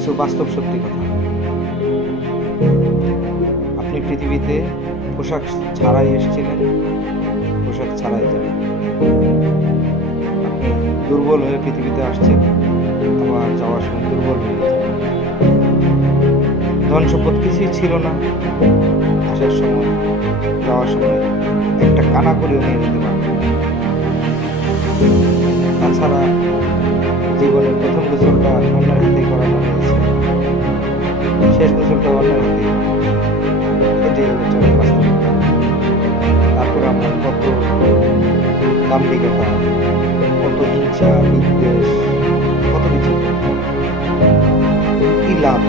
কিছু বাস্তব সত্যি কথা। আপনি পৃথিবীতে পোশাক ছাড়াই এসেছিলেন, পোশাক ছাড়াই যাবেন। আপনি দুর্বল হয়ে পৃথিবীতে আসছেন, আবার যাওয়ার সময় দুর্বল হয়ে যাবেন। ধন সম্পদ কিছুই ছিল না, আসার সময় যাওয়ার সময় একটা কানা করেও নিয়ে যেতে পারবেন। তাছাড়া জীবনের প্রথম গোসলটা অন্যের হাতেই করানো হয়েছে, শেষ গোসলটা অন্যের হাতেই হবে। এটাই হলো চরম বাস্তবতা। তারপর আমরা কত দাম্ভিকতা, কত হিংসা, বিদ্বেষ, কত কিছু, কি লাভ?